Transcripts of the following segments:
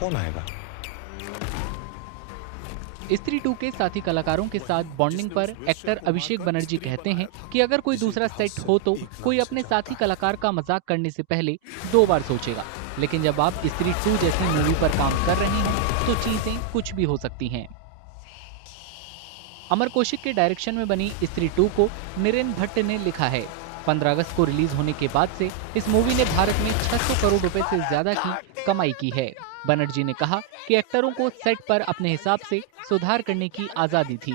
कौन आएगा? स्त्री 2 के साथी कलाकारों के साथ बॉन्डिंग पर एक्टर अभिषेक बनर्जी कहते हैं कि अगर कोई दूसरा सेट हो तो कोई अपने साथी कलाकार का मजाक करने से पहले 2 बार सोचेगा, लेकिन जब आप स्त्री 2 जैसी मूवी पर काम कर रहे हैं तो चीजें कुछ भी हो सकती हैं। अमर कौशिक के डायरेक्शन में बनी स्त्री 2 को निरेन भट्ट ने लिखा है। 15 अगस्त को रिलीज होने के बाद से इस मूवी ने भारत में 600 करोड़ रुपए से ज्यादा की कमाई की है। बनर्जी ने कहा कि एक्टरों को सेट पर अपने हिसाब से सुधार करने की आजादी थी।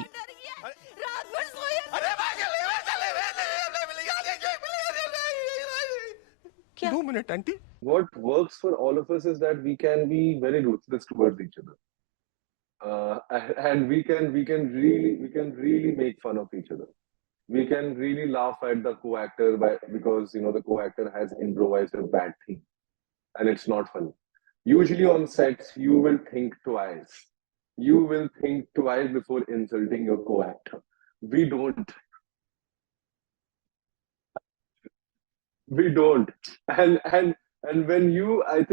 क्या? 2 minute, auntie. What works for all of us is that we can be very ruthless towards each other, and we can really make fun of each other. We can really laugh at the co-actor because the co-actor has improvised a bad thing, and it's not funny. Usually on sets, you will think twice. You will think twice before insulting your co-actor. We don't. We don't. And I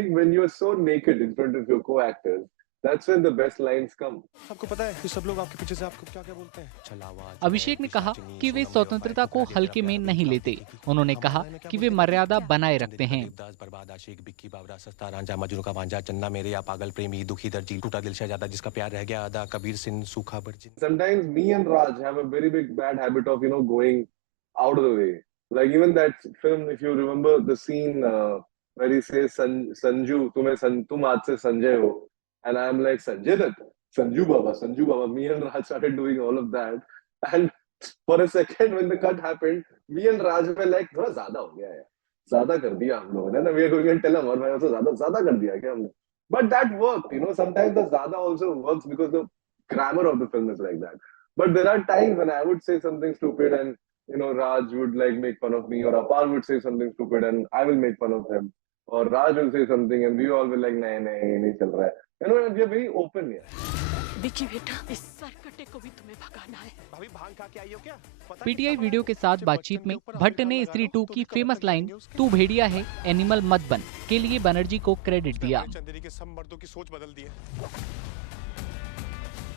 think when you're so naked in front of your co-actors, that's when the best lines come. आपको पता है कि सब लोग आपके पीछे से आपको क्या-क्या बोलते हैं? छलावा। अभिषेक ने कहा कि वे स्वतंत्रता को हल्के में नहीं लेते। उन्होंने कहा कि वे मर्यादा बनाए रखते हैं। बर्बाद आशिक बिक्की बावरा सस्ता रांझा मजनू का वांझा चन्ना मेरे या पागल प्रेमी दुखी दर्जी टूटा दिल शहजादा जिसका प्यार रह गया आधा कबीर सिंह सूखा बर्जी। Sometimes me and Raj have a very big bad habit of going out of the way. Like even that film, if you remember the scene where he says Sanju, तुम आज से संजय हो, and I'm like Sanjay Dutt, Sanju Baba. Me and Raj started doing all of that, and for a second when the cut happened, me and Raj were like थोड़ा ज़्यादा हो गया है, ज़्यादा कर दिया हम लोगों ने ना. We are going to tell him और मैं तो ज़्यादा कर दिया क्या हमने? But that worked, Sometimes the ज़्यादा also works because the grammar of the film is like that. But there are times when I would say something stupid and Raj would like make fun of me, or Apar would say something stupid and I will make fun of him, or Raj will say something and we all will like nahi chal raha hai. We are very open here. Vicky बेटा, इस सरकटे को भी तुम्हें भगाना है। भाभी भांग खा के आई हो क्या? पीटीआई वीडियो के साथ बातचीत में भट्ट ने स्त्री 2 की फेमस लाइन "तू भेड़िया है, एनिमल मत बन" के लिए बनर्जी को क्रेडिट दिया। चंदेरी के सब मर्दों की सोच बदल दी है।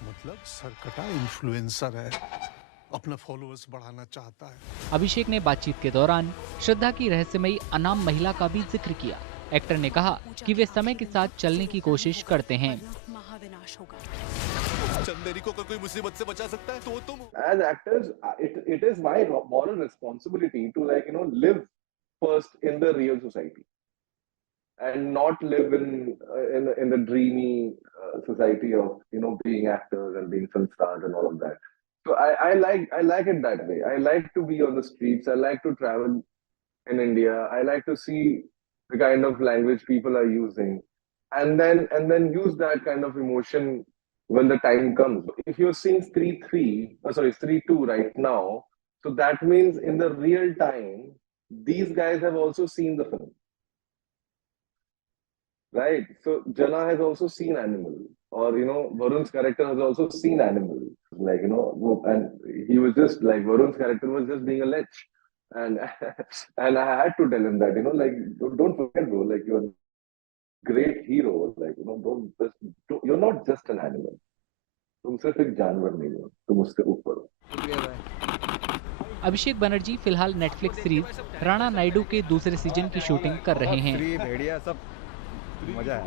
मतलब सरकटा इन्फ्लुएंसर है, अपना फॉलोअर्स बढ़ाना चाहता है। अभिषेक ने बातचीत के दौरान श्रद्धा की रहस्यमयी अनाम महिला का भी जिक्र किया। एक्टर ने कहा कि वे समय के साथ चलने की कोशिश करते हैं। महाविनाश होगा। चंदेरी को कोई मुसीबत से बचा सकता है तो तुम। As actors, it is my moral responsibility to live first in the real society, and not live in the dreamy society of being actors and being film stars and all of that. So I like it that way. I like to be on the streets. I like to travel in India. I like to see the kind of language people are using, and then use that kind of emotion when the time comes. If you're seeing Stree 2 right now, so that means in the real time, these guys have also seen the film. Right? So Jana has also seen Animal, or Varun's character has also seen Animal. Like and he was just like Varun's character was just being a lech, and and I had to tell him that don't forget, bro, like you're a great hero. Like you're not just an animal. तुम सिर्फ एक जानवर नहीं हो, तुम उसके ऊपर हो। अभिषेक बनर्जी फिलहाल नेटफ्लिक्स सीरीज राणा नायडू के दूसरे सीजन की शूटिंग कर रहे हैं। भेड़िया सब मजा है।